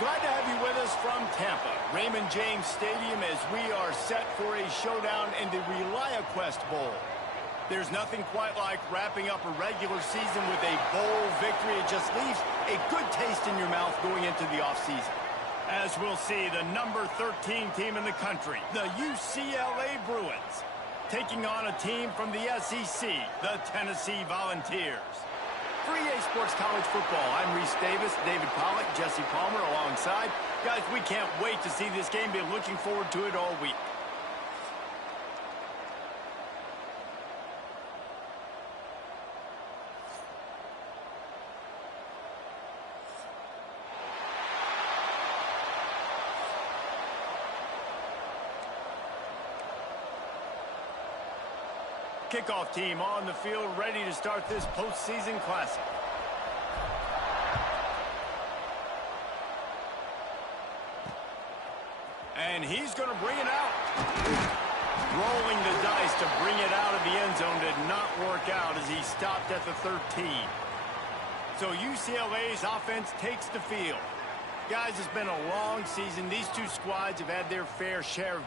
Glad to have you with us from Tampa, Raymond James Stadium, as we are set for a showdown in the ReliaQuest Bowl. There's nothing quite like wrapping up a regular season with a bowl victory. It just leaves a good taste in your mouth going into the offseason. As we'll see, the number 13 team in the country, the UCLA Bruins, taking on a team from the SEC, the Tennessee Volunteers. For EA Sports College Football, I'm Reese Davis, David Pollack, Jesse Palmer alongside. Guys, we can't wait to see this game. Been looking forward to it all week. Kickoff team on the field, ready to start this postseason classic. And he's going to bring it out. Rolling the dice to bring it out of the end zone did not work out as he stopped at the 13. So UCLA's offense takes the field. Guys, it's been a long season. These two squads have had their fair share.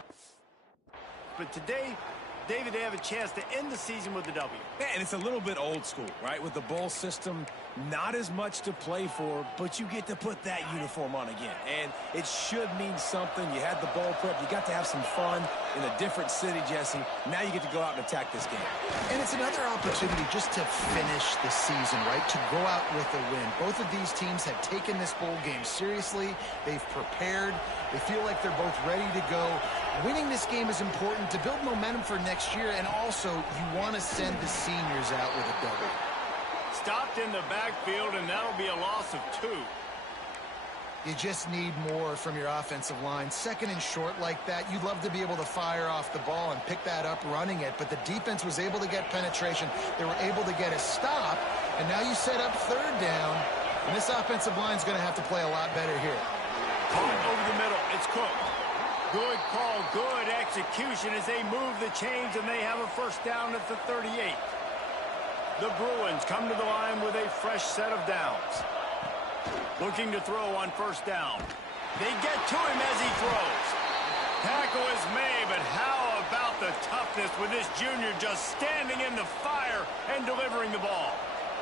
But today, David, they have a chance to end the season with a W. Yeah, and it's a little bit old school, right? With the bowl system, not as much to play for, but you get to put that uniform on again. And it should mean something. You had the bowl prep. You got to have some fun in a different city, Jesse. Now you get to go out and attack this game. And it's another opportunity just to finish the season, right? To go out with a win. Both of these teams have taken this bowl game seriously. They've prepared. They feel like they're both ready to go. Winning this game is important to build momentum for next year, and also you want to send the seniors out with a W. Stopped in the backfield, and that'll be a loss of 2. You just need more from your offensive line. Second and short like that, you'd love to be able to fire off the ball and pick that up running it, but the defense was able to get penetration. They were able to get a stop, and now you set up third down, and this offensive line's going to have to play a lot better here. Caught over the middle. It's Cook. Good call, good execution as they move the chains, and they have a first down at the 38. The Bruins come to the line with a fresh set of downs. Looking to throw on first down. They get to him as he throws. Tackle is made, but how about the toughness with this junior just standing in the fire and delivering the ball?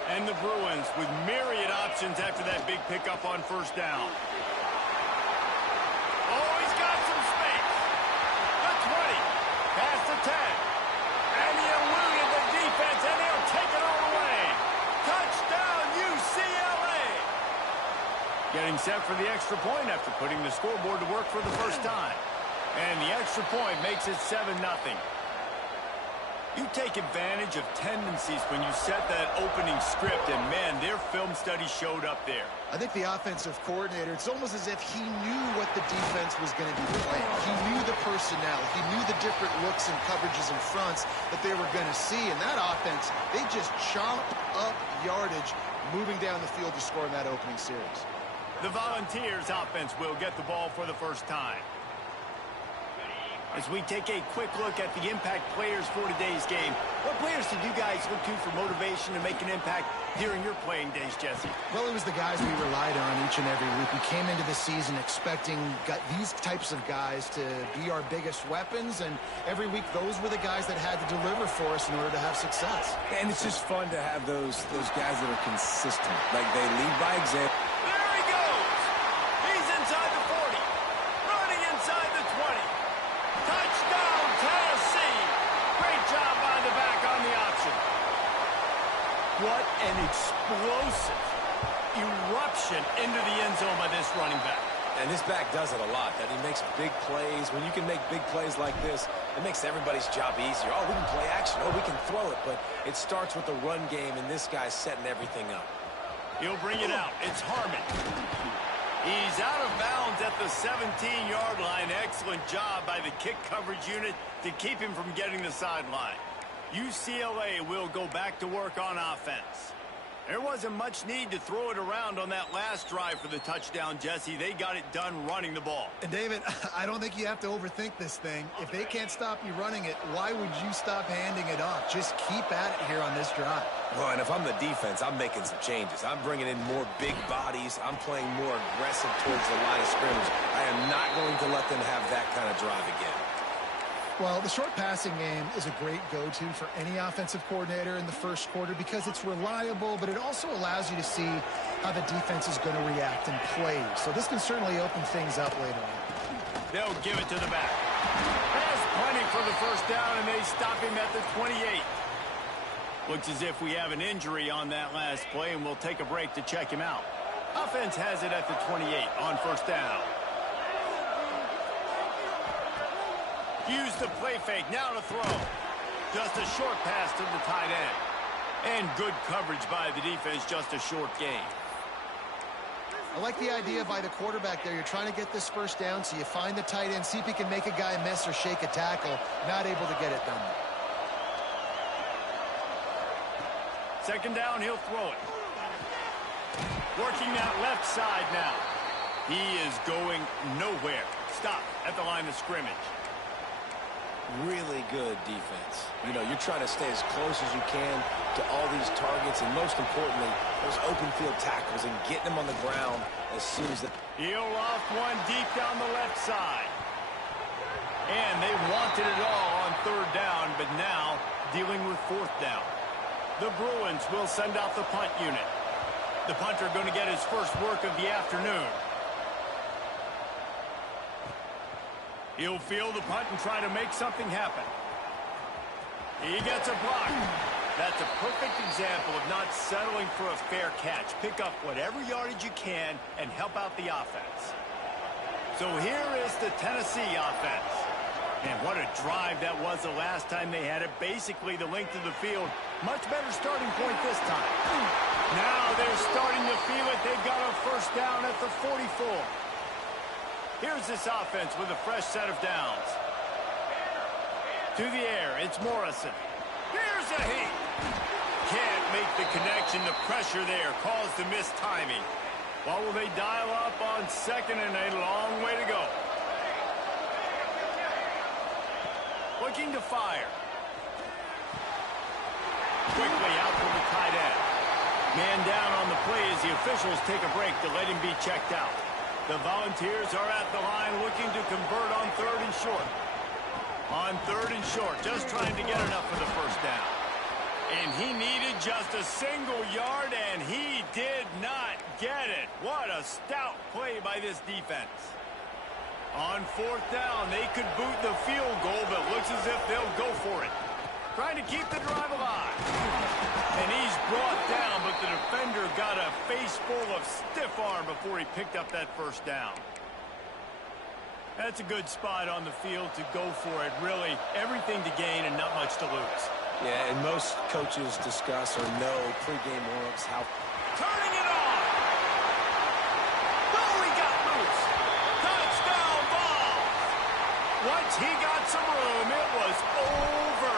And the Bruins with myriad options after that big pickup on first down. Oh, he's got some space. The 20, past the 10. And he eluded the defense, and they'll take it all the way. Touchdown, UCLA. Getting set for the extra point after putting the scoreboard to work for the first time. And the extra point makes it 7-0. You take advantage of tendencies when you set that opening script, and man, their film study showed up there. I think the offensive coordinator, it's almost as if he knew what the defense was going to be playing. He knew the personnel. He knew the different looks and coverages and fronts that they were going to see. And that offense, they just chomp up yardage moving down the field to score in that opening series. The Volunteers offense will get the ball for the first time. As we take a quick look at the impact players for today's game, what players did you guys look to for motivation to make an impact during your playing days, Jesse? Well, it was the guys we relied on each and every week. We came into the season expecting these types of guys to be our biggest weapons, and every week those were the guys that had to deliver for us in order to have success. And it's just fun to have those guys that are consistent. Like, they lead by example. There he goes! He's inside the 40. Running inside the 20. Touchdown, Tennessee! Great job by the back on the option. What an explosive eruption into the end zone by this running back. And this back does it a lot, that he makes big plays. When you can make big plays like this, it makes everybody's job easier. Oh, we can play action. Oh, we can throw it. But it starts with the run game, and this guy's setting everything up. He'll bring it out. It's Harmon. He's out of bounds at the 17-yard line. Excellent job by the kick coverage unit to keep him from getting the sideline. UCLA will go back to work on offense. There wasn't much need to throw it around on that last drive for the touchdown, Jesse. They got it done running the ball. And, David, I don't think you have to overthink this thing. If they can't stop you running it, why would you stop handing it off? Just keep at it here on this drive. Well, and if I'm the defense, I'm making some changes. I'm bringing in more big bodies. I'm playing more aggressive towards the line of scrimmage. I am not going to let them have that kind of drive again. Well, the short passing game is a great go-to for any offensive coordinator in the first quarter because it's reliable, but it also allows you to see how the defense is going to react and play. So this can certainly open things up later on. They'll give it to the back. Has plenty for the first down, and they stop him at the 28. Looks as if we have an injury on that last play, and we'll take a break to check him out. Offense has it at the 28 on first down. Use the play fake, now to throw. Just a short pass to the tight end. And good coverage by the defense, just a short gain. I like the idea by the quarterback there. You're trying to get this first down, so you find the tight end, see if he can make a guy miss or shake a tackle. Not able to get it done. Second down, he'll throw it. Working that left side now. He is going nowhere. Stop at the line of scrimmage. Really good defense. You know, you're trying to stay as close as you can to all these targets, and most importantly, those open field tackles and getting them on the ground as soon as He'll loft one deep down the left side. And they wanted it all on third down, but now dealing with fourth down. The Bruins will send out the punt unit. The punter going to get his first work of the afternoon. He'll field the punt and try to make something happen. He gets a block. That's a perfect example of not settling for a fair catch. Pick up whatever yardage you can and help out the offense. So here is the Tennessee offense. And what a drive that was the last time they had it. Basically the length of the field. Much better starting point this time. Now they're starting to feel it. They've got a first down at the 44. Here's this offense with a fresh set of downs. To the air, it's Morrison. Here's a heat. Can't make the connection. The pressure there caused the missed timing. What will they dial up on second and a long way to go? Looking to fire. Quickly out to the tight end. Man down on the play as the officials take a break to let him be checked out. The Volunteers are at the line looking to convert on third and short. On third and short, just trying to get enough for the first down. And he needed just a single yard, and he did not get it. What a stout play by this defense. On fourth down, they could boot the field goal, but looks as if they'll go for it. Trying to keep the drive alive. And he's brought down, but the defender got a face full of stiff arm before he picked up that first down. That's a good spot on the field to go for it. Really, everything to gain and not much to lose. Yeah, and most coaches discuss or know pregame warm-ups how... Turning it on! Oh, he got loose! Touchdown ball! Once he got some room, it was over.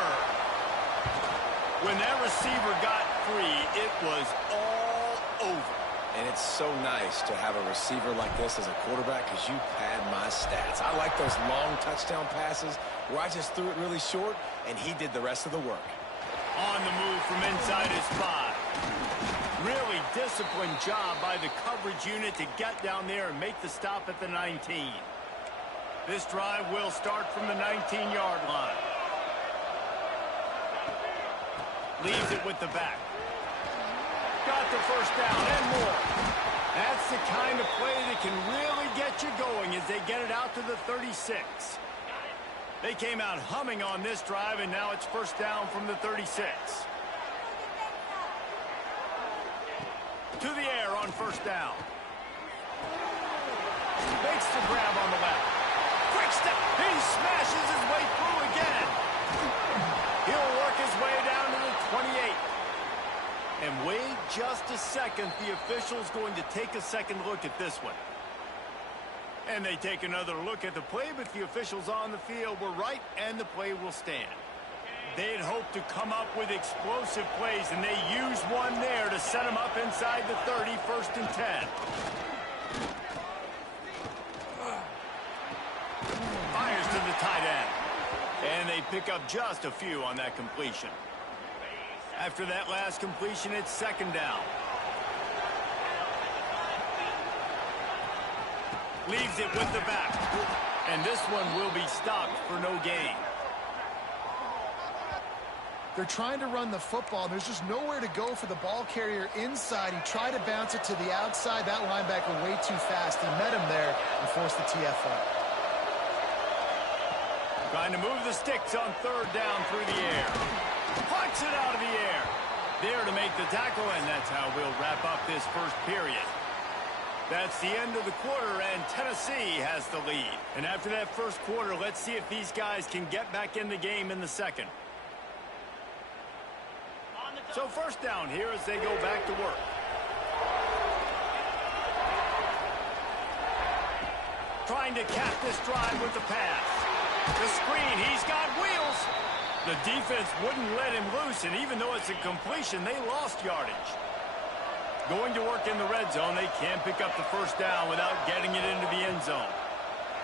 When that receiver got free, it was all over. And it's so nice to have a receiver like this as a quarterback because you pad my stats. I like those long touchdown passes where I just threw it really short and he did the rest of the work. On the move from inside his 5. Really disciplined job by the coverage unit to get down there and make the stop at the 19. This drive will start from the 19-yard line. Leaves it with the back. Got the first down and more. That's the kind of play that can really get you going as they get it out to the 36. They came out humming on this drive, and now it's first down from the 36. To the air on first down. Makes the grab on the left. Quick step. He smashes his way through again. He'll work his way down to the 28. And wait just a second. The official's going to take a second look at this one. And they take another look at the play, but the officials on the field were right, and the play will stand. They'd hoped to come up with explosive plays, and they used one there to set them up inside the 30, 1st and 10. Fires to the tight end. And they pick up just a few on that completion. After that last completion, it's 2nd down. Leaves it with the back. And this one will be stopped for no gain. They're trying to run the football. There's just nowhere to go for the ball carrier inside. He tried to bounce it to the outside. That linebacker way too fast. He met him there and forced the TFL. Trying to move the sticks on 3rd down through the air. Punts it out of the air. There to make the tackle, and that's how we'll wrap up this 1st period. That's the end of the quarter, and Tennessee has the lead. And after that 1st quarter, let's see if these guys can get back in the game in the 2nd. So 1st down here as they go back to work. Trying to cap this drive with the pass. The screen, he's got wheels. The defense wouldn't let him loose, and even though it's a completion, they lost yardage. Going to work in the red zone, they can't pick up the 1st down without getting it into the end zone.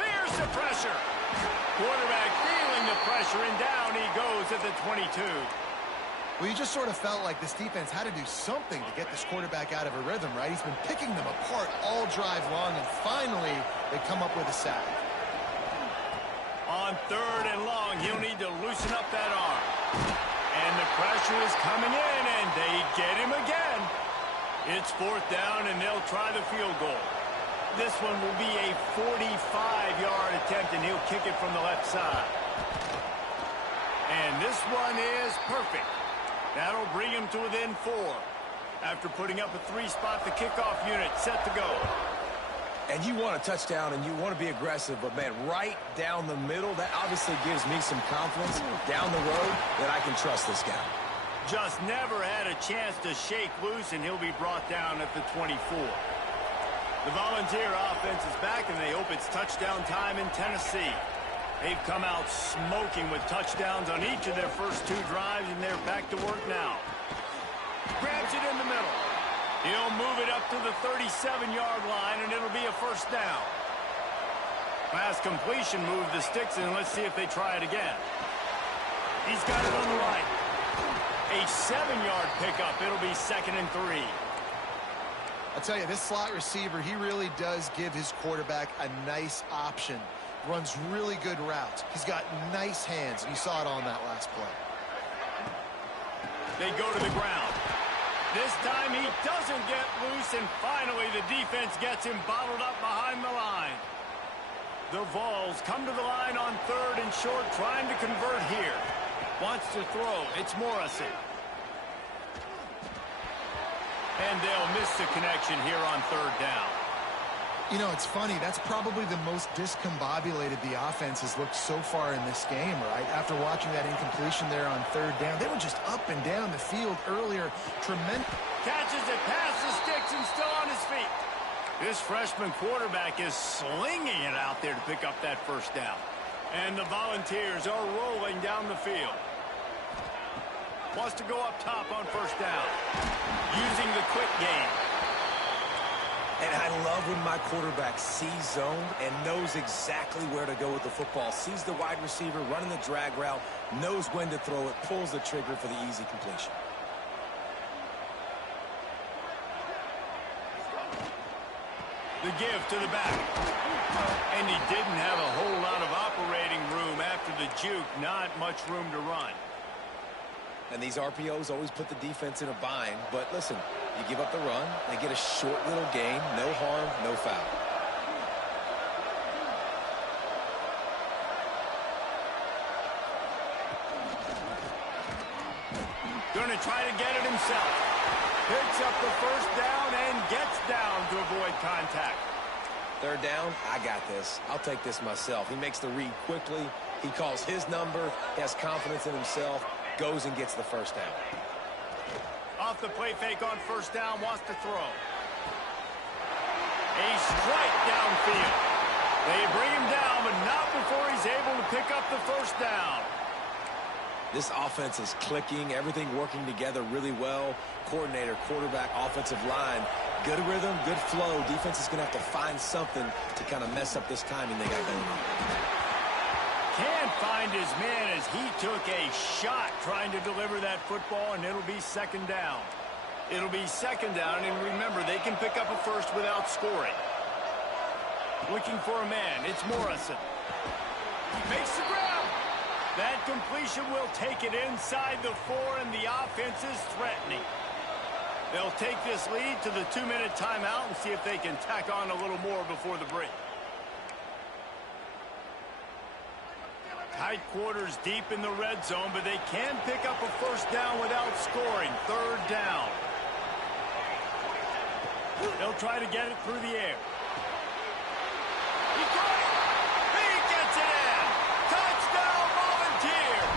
There's the pressure. Quarterback feeling the pressure, and down he goes at the 22. Well, you just sort of felt like this defense had to do something to get this quarterback out of a rhythm, right? He's been picking them apart all drive long, and finally they come up with a sack. On 3rd and long, he'll need to loosen up that arm. And the pressure is coming in, and they get him again. It's 4th down, and they'll try the field goal. This one will be a 45-yard attempt, and he'll kick it from the left side. And this one is perfect. That'll bring him to within 4. After putting up a 3-spot, the kickoff unit set to go. And you want a touchdown, and you want to be aggressive, but, man, right down the middle, that obviously gives me some confidence down the road that I can trust this guy. Just never had a chance to shake loose, and he'll be brought down at the 24. The Volunteer offense is back, and they hope it's touchdown time in Tennessee. They've come out smoking with touchdowns on each of their first 2 drives, and they're back to work now. Grabs it in the middle. He'll move it up to the 37-yard line, and it'll be a 1st down. Last completion moved the sticks, and let's see if they try it again. He's got it on the right. A 7-yard pickup. It'll be 2nd and 3. I'll tell you, this slot receiver, he really does give his quarterback a nice option. Runs really good routes. He's got nice hands, and you saw it on that last play. They go to the ground. This time he doesn't get loose, and finally the defense gets him bottled up behind the line. The Vols come to the line on 3rd and short, trying to convert here. Wants to throw. It's Morrison. And they'll miss the connection here on 3rd down. You know, it's funny. That's probably the most discombobulated the offense has looked so far in this game, right? After watching that incompletion there on 3rd down, they were just up and down the field earlier. Tremendous. Catches it past the sticks and still on his feet. This freshman quarterback is slinging it out there to pick up that 1st down. And the Volunteers are rolling down the field. Wants to go up top on 1st down. Using the quick game. And I love when my quarterback sees zone and knows exactly where to go with the football. Sees the wide receiver running the drag route, knows when to throw it, pulls the trigger for the easy completion. The give to the back. And he didn't have a whole lot of operating room after the juke. Not much room to run. And these RPOs always put the defense in a bind. But listen, you give up the run, they get a short little gain, no harm, no foul. Going to try to get it himself. Picks up the 1st down and gets down to avoid contact. 3rd down, I got this. I'll take this myself. He makes the read quickly. He calls his number, he has confidence in himself, goes and gets the 1st down. Off the play fake on 1st down, wants to throw. A strike downfield. They bring him down, but not before he's able to pick up the 1st down. This offense is clicking, everything working together really well. Coordinator, quarterback, offensive line, good rhythm, good flow. Defense is going to have to find something to kind of mess up this timing they got going on. Can't find his man as he took a shot trying to deliver that football, and it'll be second down. It'll be second down, and remember, they can pick up a first without scoring. Looking for a man. It's Morrison. Makes the grab. That completion will take it inside the 4, and the offense is threatening. They'll take this lead to the 2-minute timeout and see if they can tack on a little more before the break. Tight quarters deep in the red zone, but they can pick up a first down without scoring. Third down. They'll try to get it through the air. He got it. He gets it in. Touchdown, Volunteers.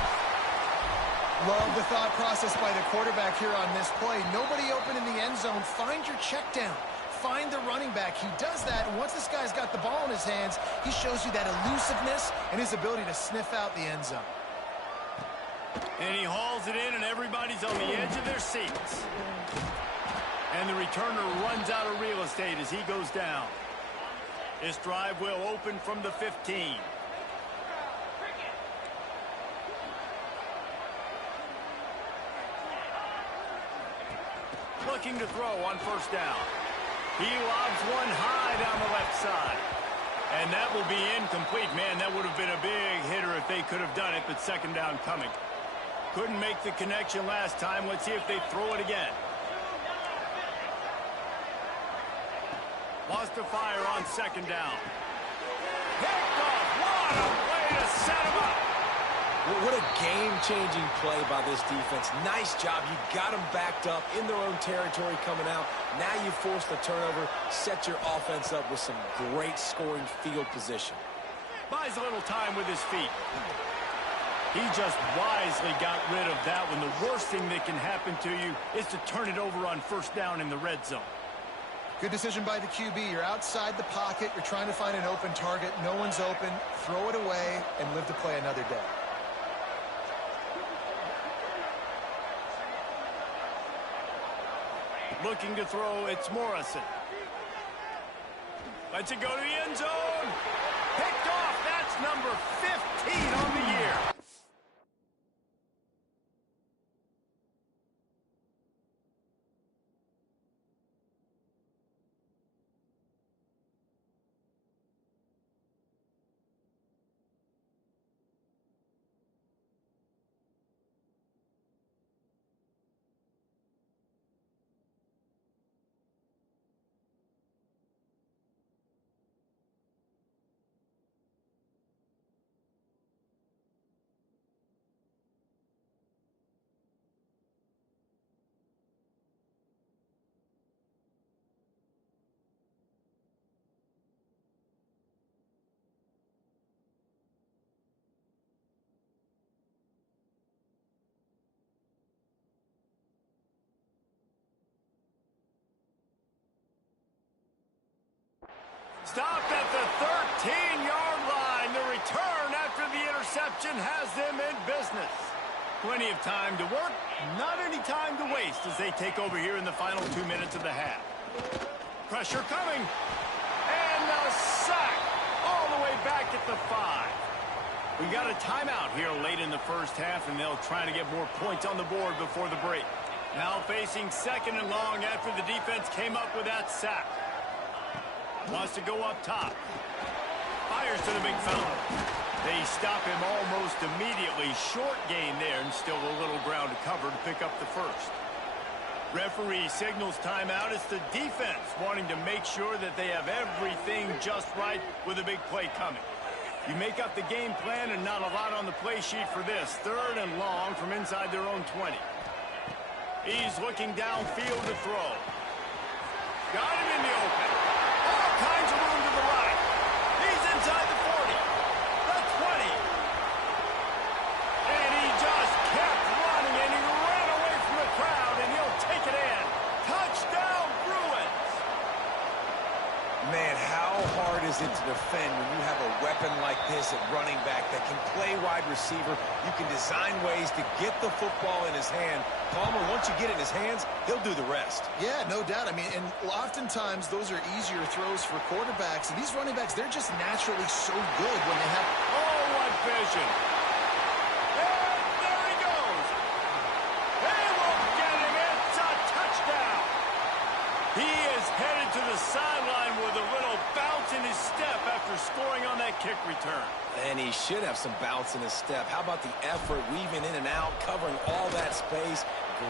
Love the thought process by the quarterback here on this play. Nobody open in the end zone. Find your check down. Find the running back. He does that, and once this guy's got the ball in his hands, he shows you that elusiveness and his ability to sniff out the end zone. And he hauls it in, and everybody's on the edge of their seats. And the returner runs out of real estate as he goes down. This drive will open from the 15. Looking to throw on first down. He lobs one high down the left side. And that will be incomplete. Man, that would have been a big hitter if they could have done it, but second down coming. Couldn't make the connection last time. Let's see if they throw it again. Lost a fire on second down. Picked off. What a way to set him up. What a game-changing play by this defense. Nice job. You got them backed up in their own territory coming out. Now you force the turnover, set your offense up with some great scoring field position. Buys a little time with his feet. He just wisely got rid of that one. The worst thing that can happen to you is to turn it over on first down in the red zone. Good decision by the QB. You're outside the pocket. You're trying to find an open target. No one's open. Throw it away and live to play another day. Looking to throw, it's Morrison. Lets it go to the end zone. Picked off. That's number 15 on the year. Stopped at the 13-yard line. The return after the interception has them in business. Plenty of time to work, not any time to waste as they take over here in the final 2 minutes of the half. Pressure coming. And a sack all the way back at the 5. We got a timeout here late in the first half, and they'll try to get more points on the board before the break. Now facing second and long after the defense came up with that sack. Wants to go up top. Fires to the big fella. They stop him almost immediately. Short gain there and still a little ground to cover to pick up the first. Referee signals timeout. It's the defense wanting to make sure that they have everything just right with a big play coming. You make up the game plan and not a lot on the play sheet for this. Third and long from inside their own 20. He's looking downfield to throw. Got him in the open. All kinds of room to the right. He's inside the 40, the 20. And he just kept running, and he ran away from the crowd, and he'll take it in. Touchdown, Bruins. Man, how hard is it to defend when you have a weapon weapon like this at running back that can play wide receiver. You can design ways to get the football in his hand. Palmer, once you get it in his hands, he'll do the rest. Yeah, no doubt. I mean, and oftentimes those are easier throws for quarterbacks. And these running backs, they're just naturally so good when they have... Oh, what vision. And there he goes. They will get him. It's a touchdown. He is headed to the sideline with a little bounce in his step after scoring on that kick return. And he should have some bounce in his step. How about the effort, weaving in and out, covering all that space,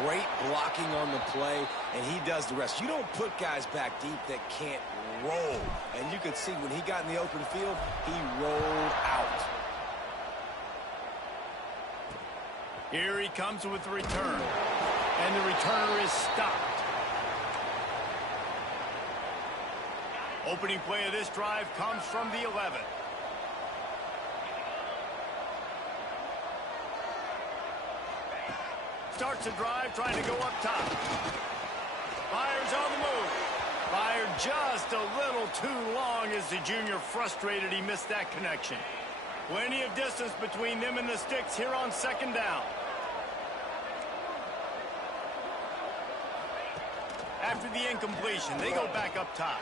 great blocking on the play, and he does the rest. You don't put guys back deep that can't roll. And you could see when he got in the open field, he rolled out. Here he comes with the return. And the returner is stopped. Opening play of this drive comes from the 11. Starts the drive trying to go up top. Fires on the move. Fired just a little too long as the junior frustrated he missed that connection. Plenty of distance between them and the sticks here on second down. After the incompletion, they go back up top.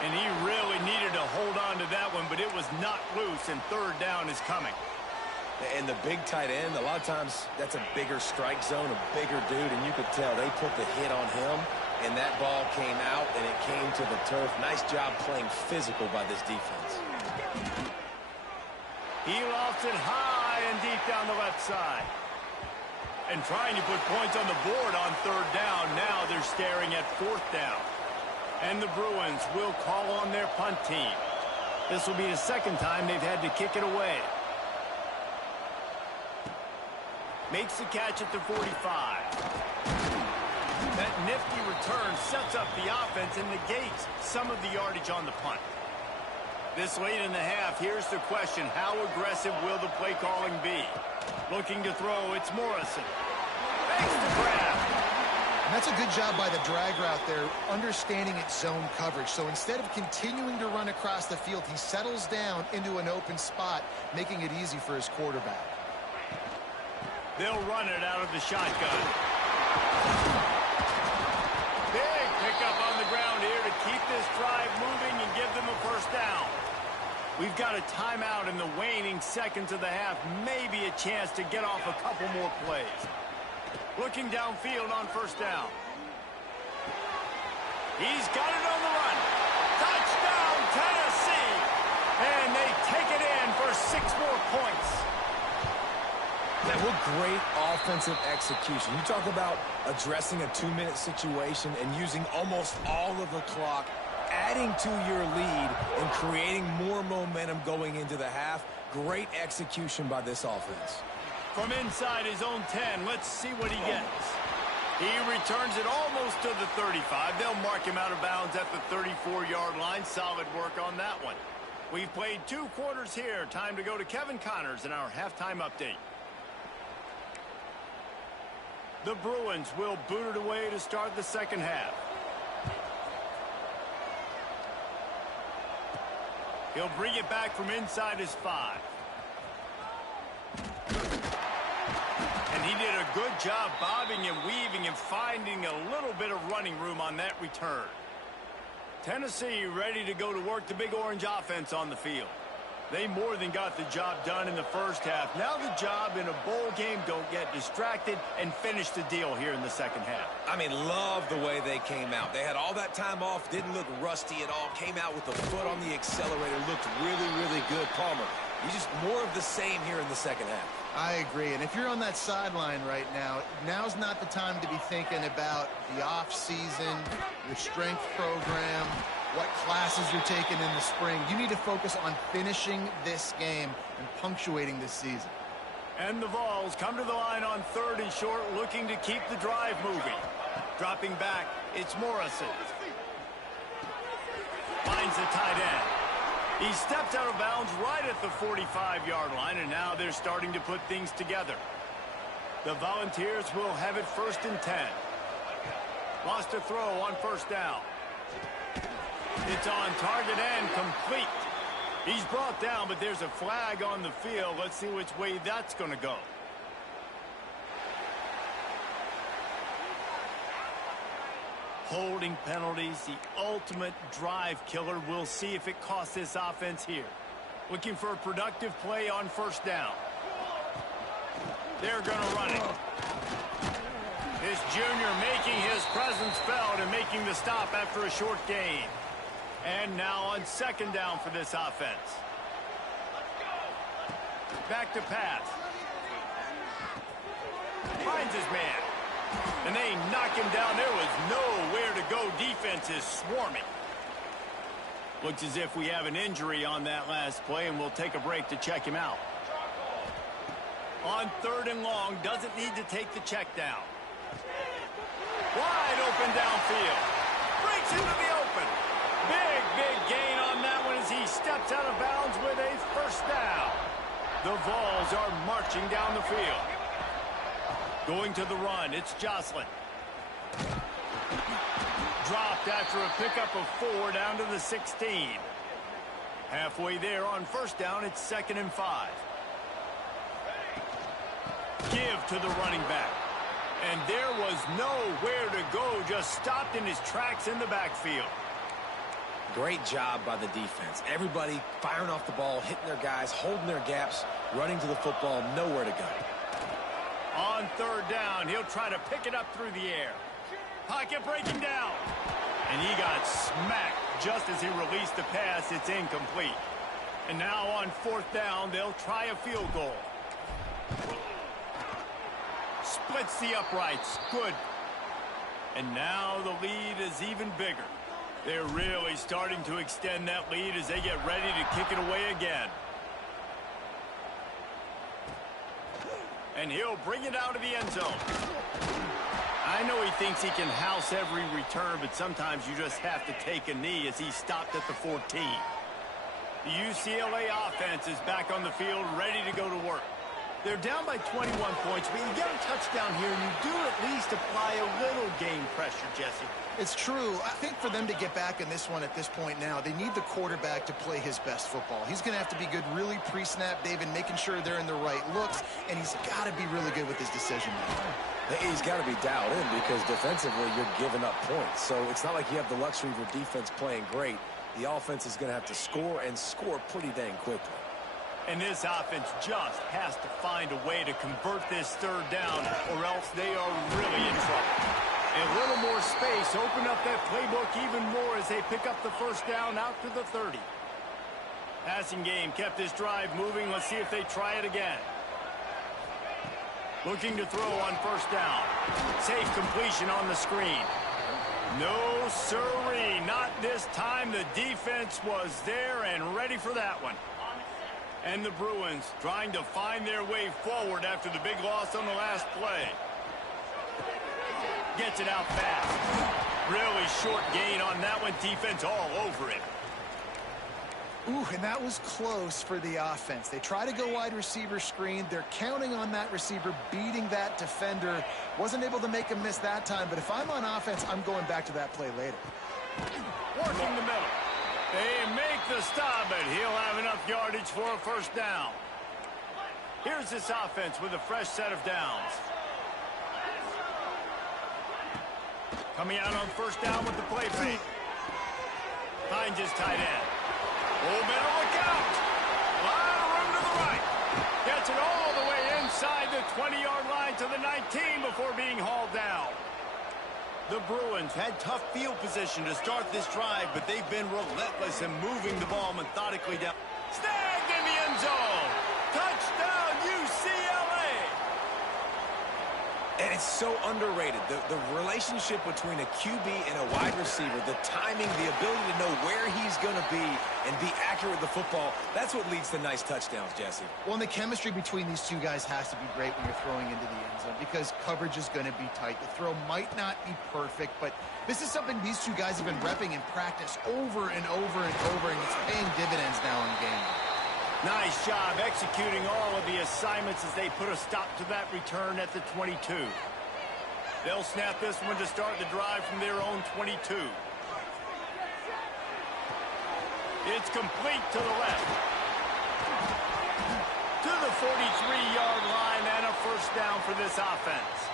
And he really needed to hold on to that one, but it was not loose, and third down is coming. And the big tight end, a lot of times that's a bigger strike zone, a bigger dude, and you could tell they put the hit on him, and that ball came out, and it came to the turf. Nice job playing physical by this defense. He lofts it high and deep down the left side. And trying to put points on the board on third down. Now they're staring at fourth down. And the Bruins will call on their punt team. This will be the second time they've had to kick it away. Makes the catch at the 45. That nifty return sets up the offense and negates some of the yardage on the punt. This late in the half, here's the question. How aggressive will the play calling be? Looking to throw, it's Morrison. Makes the grab. And that's a good job by the drag route there, understanding its zone coverage. So instead of continuing to run across the field, he settles down into an open spot, making it easy for his quarterback. They'll run it out of the shotgun. Big pickup on the ground here to keep this drive moving and give them a first down. We've got a timeout in the waning seconds of the half. Maybe a chance to get off a couple more plays. Looking downfield on first down. He's got it on the run. Touchdown, Tennessee! And they take it in for 6 more points. Man, what great offensive execution. You talk about addressing a 2-minute situation and using almost all of the clock, adding to your lead and creating more momentum going into the half. Great execution by this offense. From inside his own 10, let's see what he gets. He returns it almost to the 35. They'll mark him out of bounds at the 34-yard line. Solid work on that one. We've played 2 quarters here. Time to go to Kevin Connors in our halftime update. The Bruins will boot it away to start the second half. He'll bring it back from inside his 5. And he did a good job bobbing and weaving and finding a little bit of running room on that return. Tennessee ready to go to work the Big Orange offense on the field. They more than got the job done in the first half. Now the job in a bowl game, don't get distracted and finish the deal here in the second half. I mean, love the way they came out. They had all that time off, didn't look rusty at all, came out with the foot on the accelerator, looked really, really good. Palmer, you just more of the same here in the second half. I agree. And if you're on that sideline right now, now's not the time to be thinking about the off-season, your strength program, what classes you're taking in the spring. You need to focus on finishing this game and punctuating this season. And the Vols come to the line on 3rd and short, looking to keep the drive moving. Dropping back, it's Morrison. Finds the tight end. He stepped out of bounds right at the 45-yard line, and now they're starting to put things together. The Volunteers will have it 1st and 10. Lost a throw on first down. It's on target and complete. He's brought down, but there's a flag on the field. Let's see which way that's going to go. Holding penalties, the ultimate drive killer. We'll see if it costs this offense here. Looking for a productive play on first down. They're going to run it. This junior making his presence felt and making the stop after a short gain. And now on second down for this offense. Back to pass. Finds his man. And they knock him down. There was nowhere to go. Defense is swarming. Looks as if we have an injury on that last play, and we'll take a break to check him out. On third and long, doesn't need to take the check down. Wide open downfield. Breaks into the open. Big gain on that one as he steps out of bounds with a first down. The Vols are marching down the field. Going to the run, it's Jocelyn. Dropped after a pickup of 4 down to the 16. Halfway there on first down, it's 2nd and 5. Give to the running back. And there was nowhere to go, just stopped in his tracks in the backfield. Great job by the defense. Everybody firing off the ball, hitting their guys, holding their gaps, running to the football, nowhere to go. On third down, he'll try to pick it up through the air. Pocket breaking down. And he got smacked just as he released the pass. It's incomplete. And now on fourth down, they'll try a field goal. Splits the uprights. Good. And now the lead is even bigger. They're really starting to extend that lead as they get ready to kick it away again. And he'll bring it out of the end zone. I know he thinks he can house every return, but sometimes you just have to take a knee as he stopped at the 14. The UCLA offense is back on the field, ready to go to work. They're down by 21 points, but you get a touchdown here, and you do at least apply a little game pressure, Jesse. It's true. I think for them to get back in this one at this point now, they need the quarterback to play his best football. He's going to have to be good really pre-snap, David, making sure they're in the right looks, and he's got to be really good with his decision making. He's got to be dialed in because defensively you're giving up points. So it's not like you have the luxury of your defense playing great. The offense is going to have to score and score pretty dang quickly. And this offense just has to find a way to convert this third down, or else they are really in trouble. A little more space, open up that playbook even more as they pick up the first down out to the 30. Passing game kept this drive moving. Let's see if they try it again. Looking to throw on first down. Safe completion on the screen. No sirree, not this time. The defense was there and ready for that one. And the Bruins trying to find their way forward after the big loss on the last play. Gets it out fast. Really short gain on that one. Defense all over it. Ooh, and that was close for the offense. They try to go wide receiver screen. They're counting on that receiver beating that defender. Wasn't able to make him miss that time, but if I'm on offense, I'm going back to that play later. Working the middle. They make the stop, but he'll have enough yardage for a first down. Here's this offense with a fresh set of downs. Coming out on first down with the play fake. Finds his tight end. Oh, better look out. A lot of room to the right. Gets it all the way inside the 20-yard line to the 19 before being hauled down. The Bruins had tough field position to start this drive, but they've been relentless in moving the ball methodically down. Snagged in the end zone. Touchdown, UCLA. And it's so underrated. The relationship between a QB and a wide receiver, the timing, the ability to know where he's going to be and be accurate with the football, that's what leads to nice touchdowns, Jesse. Well, and the chemistry between these two guys has to be great when you're throwing into the end zone because coverage is going to be tight. The throw might not be perfect, but this is something these two guys have been repping in practice over and over and over, and it's paying dividends now in game. Nice job executing all of the assignments as they put a stop to that return at the 22. They'll snap this one to start the drive from their own 22. It's complete to the left. To the 43-yard line and a first down for this offense.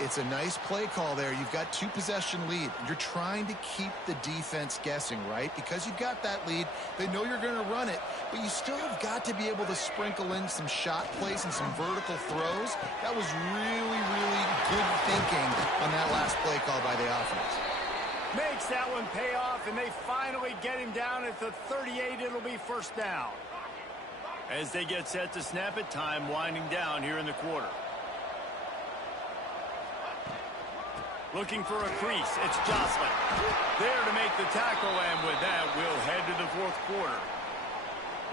It's a nice play call there. You've got 2-possession lead. You're trying to keep the defense guessing, right? Because you've got that lead, they know you're going to run it, but you still have got to be able to sprinkle in some shot plays and some vertical throws. That was really, really good thinking on that last play call by the offense. Makes that one pay off, and they finally get him down at the 38. It'll be first down. As they get set to snap it, time winding down here in the quarter. Looking for a crease. It's Jocelyn. There to make the tackle, and with that, we'll head to the fourth quarter.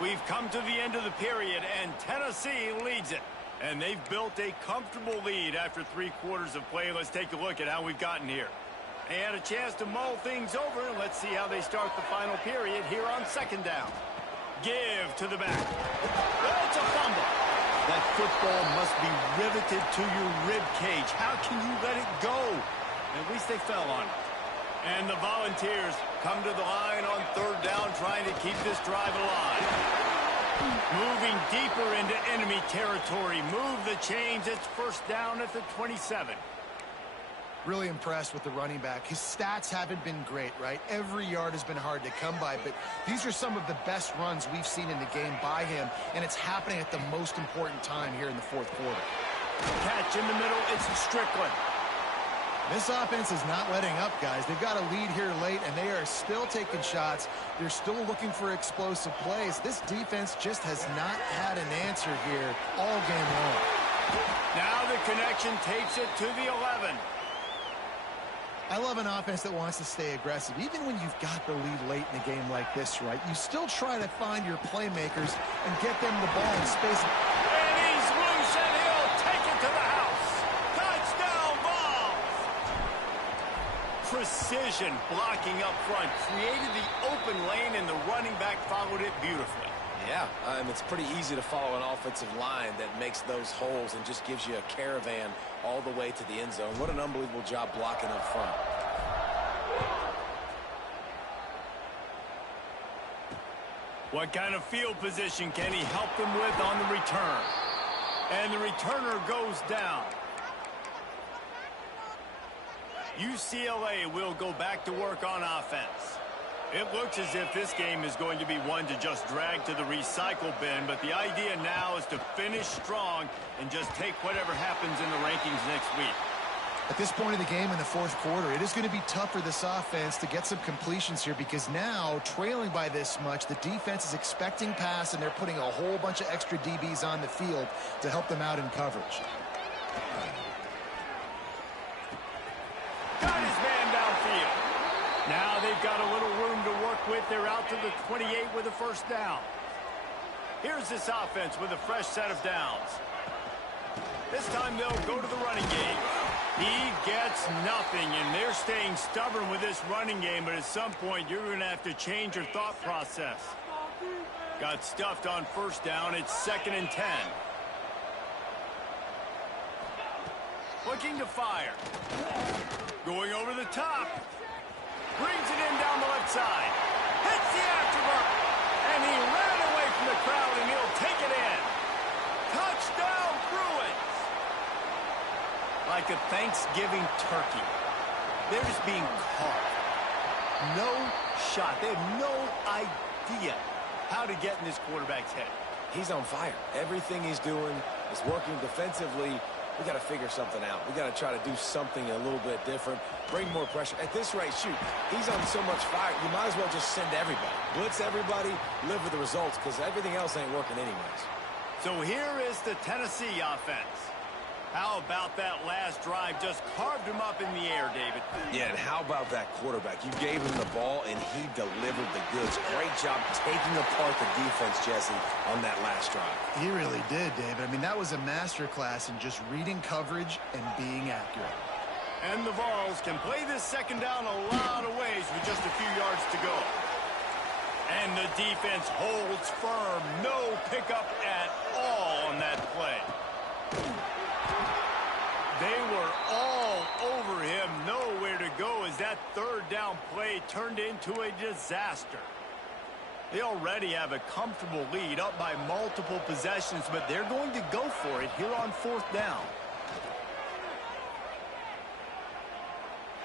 We've come to the end of the period, and Tennessee leads it. And they've built a comfortable lead after 3 quarters of play. Let's take a look at how we've gotten here. They had a chance to mull things over, and let's see how they start the final period here on second down. Give to the back. It's a fumble. That football must be riveted to your rib cage. How can you let it go? At least they fell on it. And the Volunteers come to the line on third down, trying to keep this drive alive. Moving deeper into enemy territory. Move the chains. It's first down at the 27. Really impressed with the running back. His stats haven't been great, right? Every yard has been hard to come by, but these are some of the best runs we've seen in the game by him, and it's happening at the most important time here in the fourth quarter. Catch in the middle. It's Strickland. This offense is not letting up, guys. They've got a lead here late, and they are still taking shots. They're still looking for explosive plays. This defense just has not had an answer here all game long. Now the connection takes it to the 11. I love an offense that wants to stay aggressive. Even when you've got the lead late in a game like this, right, you still try to find your playmakers and get them the ball in space. And he's loose, and he'll take it to the house. Touchdown, Vols! Precision blocking up front. Created the open lane, and the running back followed it beautifully. Yeah, it's pretty easy to follow an offensive line that makes those holes and just gives you a caravan all the way to the end zone. What an unbelievable job blocking up front. What kind of field position can he help them with on the return? And the returner goes down. UCLA will go back to work on offense. It looks as if this game is going to be one to just drag to the recycle bin, but the idea now is to finish strong and just take whatever happens in the rankings next week. At this point of the game in the fourth quarter, it is going to be tough for this offense to get some completions here because now, trailing by this much, the defense is expecting pass, and they're putting a whole bunch of extra DBs on the field to help them out in coverage. Got his man downfield. Now they've got a little room to work with. They're out to the 28 with a first down. Here's this offense with a fresh set of downs. This time they'll go to the running game. He gets nothing, and they're staying stubborn with this running game, but at some point you're going to have to change your thought process. Got stuffed on first down. It's 2nd and 10. Looking to fire. Going over the top. Brings it in down the left side. Hits the aftermark. And he ran away from the crowd, and he'll take it in. Touchdown, Bruins. Like a Thanksgiving turkey. They're just being caught. No shot. They have no idea how to get in this quarterback's head. He's on fire. Everything he's doing is working defensively. We got to figure something out. We got to try to do something a little bit different. Bring more pressure. At this rate, shoot, he's on so much fire, you might as well just send everybody. Blitz everybody, live with the results, because everything else ain't working anyways. So here is the Tennessee offense. How about that last drive? Just carved him up in the air, David. Yeah, and how about that quarterback? You gave him the ball, and he delivered the goods. Great job taking apart the defense, Jesse, on that last drive. He really did, David. I mean, that was a masterclass in just reading coverage and being accurate. And the Vols can play this second down a lot of ways with just a few yards to go. And the defense holds firm. No pickup at all on that play. They were all over him. Nowhere to go as that third down play turned into a disaster. They already have a comfortable lead up by multiple possessions, but they're going to go for it here on 4th down.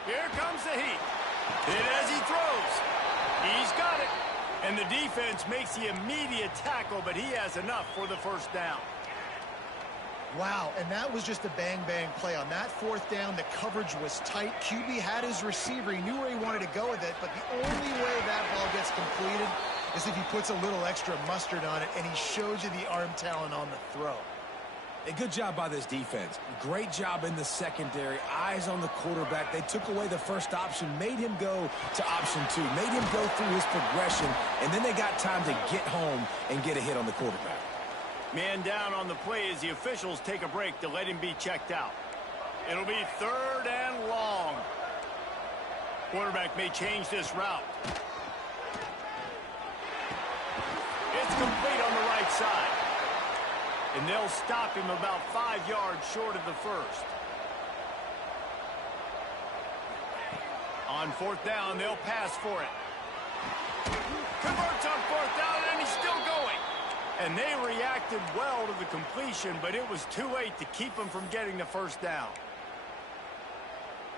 Here comes the heat. Hit as he throws. He's got it. And the defense makes the immediate tackle, but he has enough for the 1st down. Wow, and that was just a bang-bang play. On that 4th down, the coverage was tight. QB had his receiver. He knew where he wanted to go with it, but the only way that ball gets completed is if he puts a little extra mustard on it, and he shows you the arm talent on the throw. A good job by this defense. Great job in the secondary. Eyes on the quarterback. They took away the first option, made him go to option 2, made him go through his progression, and then they got time to get home and get a hit on the quarterback. Man down on the play as the officials take a break to let him be checked out. It'll be 3rd and long. Quarterback may change this route. It's complete on the right side. And they'll stop him about 5 yards short of the 1st. On 4th down, they'll pass for it. Converts on 4th down, and he's still going. And they reacted well to the completion, but it was too late to keep him from getting the 1st down.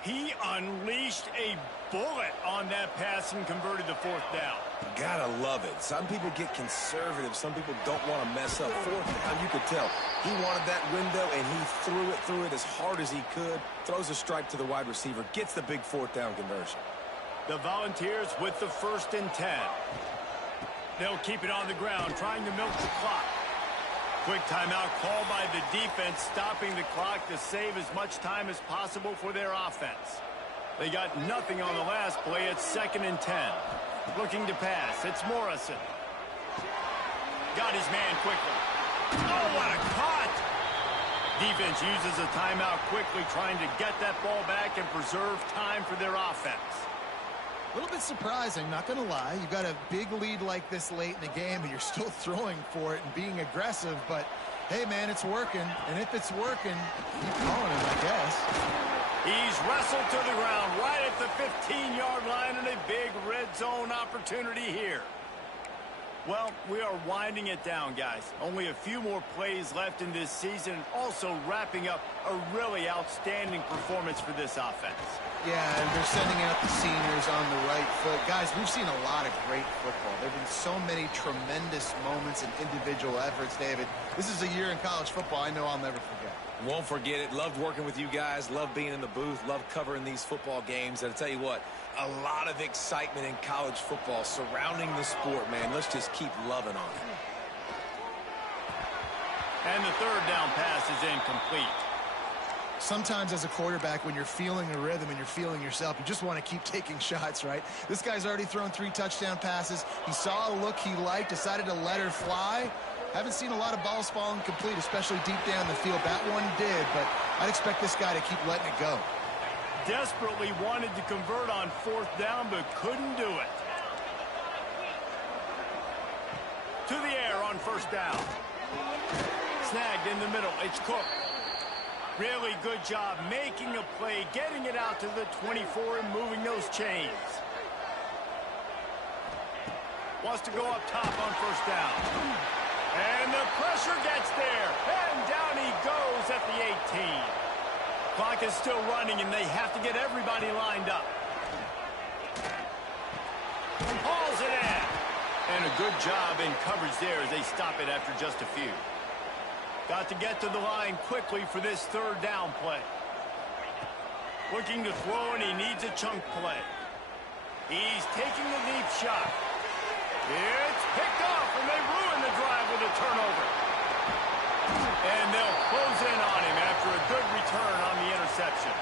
He unleashed a bullet on that pass and converted the 4th down. Gotta love it. Some people get conservative. Some people don't want to mess up. 4th down, you could tell. He wanted that window, and he threw it as hard as he could. Throws a strike to the wide receiver. Gets the big 4th down conversion. The Volunteers with the 1st and 10. They'll keep it on the ground, trying to milk the clock. Quick timeout call by the defense, stopping the clock to save as much time as possible for their offense. They got nothing on the last play. It's 2nd and 10. Looking to pass. It's Morrison. Got his man quickly. Oh, what a cut! Defense uses a timeout quickly, trying to get that ball back and preserve time for their offense. A little bit surprising, not going to lie. You've got a big lead like this late in the game, and you're still throwing for it and being aggressive. But, hey, man, it's working. And if it's working, keep calling him, I guess. He's wrestled to the ground right at the 15-yard line, and a big red zone opportunity here. Well, we are winding it down, guys. Only a few more plays left in this season, also wrapping up a really outstanding performance for this offense. Yeah, and they're sending out the seniors on the right foot. Guys, we've seen a lot of great football. There have been so many tremendous moments and individual efforts, David. This is a year in college football I know I'll never forget. Won't forget it. Loved working with you guys. Loved being in the booth. Loved covering these football games. And I'll tell you what, a lot of excitement in college football surrounding the sport, man. Let's just keep loving on it. And the 3rd down pass is incomplete. Sometimes as a quarterback, when you're feeling a rhythm and you're feeling yourself, you just want to keep taking shots, right? This guy's already thrown 3 touchdown passes. He saw a look he liked, decided to let her fly. Haven't seen a lot of balls falling complete, especially deep down the field. That one did, but I'd expect this guy to keep letting it go. Desperately wanted to convert on 4th down, but couldn't do it. To the air on 1st down. Snagged in the middle. It's Cook. Really good job making a play, getting it out to the 24 and moving those chains. Wants to go up top on 1st down. And the pressure gets there. And down he goes at the 18. Clock is still running, and they have to get everybody lined up. Hauls it in. And a good job in coverage there as they stop it after just a few. Got to get to the line quickly for this 3rd down play. Looking to throw, and he needs a chunk play. He's taking the deep shot. It's picked off, and they ruin the drive with a turnover. And they'll close in on him after a good return on the interception.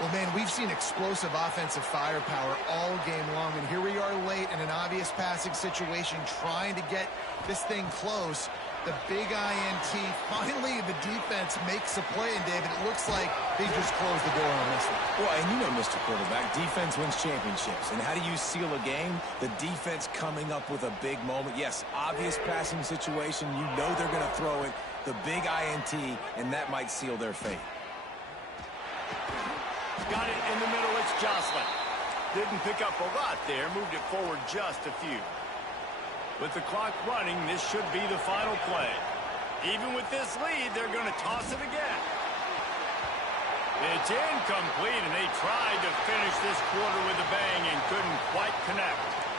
Well, man, we've seen explosive offensive firepower all game long, and here we are late in an obvious passing situation trying to get this thing close. The big INT. Finally, the defense makes a play, and David, it looks like they just closed the door on this one. Well, and you know, Mr. Quarterback, defense wins championships. And how do you seal a game? The defense coming up with a big moment. Yes, obvious passing situation. You know they're going to throw it. The big INT, and that might seal their fate. Got it in the middle. It's Jocelyn. Didn't pick up a lot there. Moved it forward just a few. With the clock running, this should be the final play. Even with this lead, they're going to toss it again. It's incomplete, and they tried to finish this quarter with a bang and couldn't quite connect.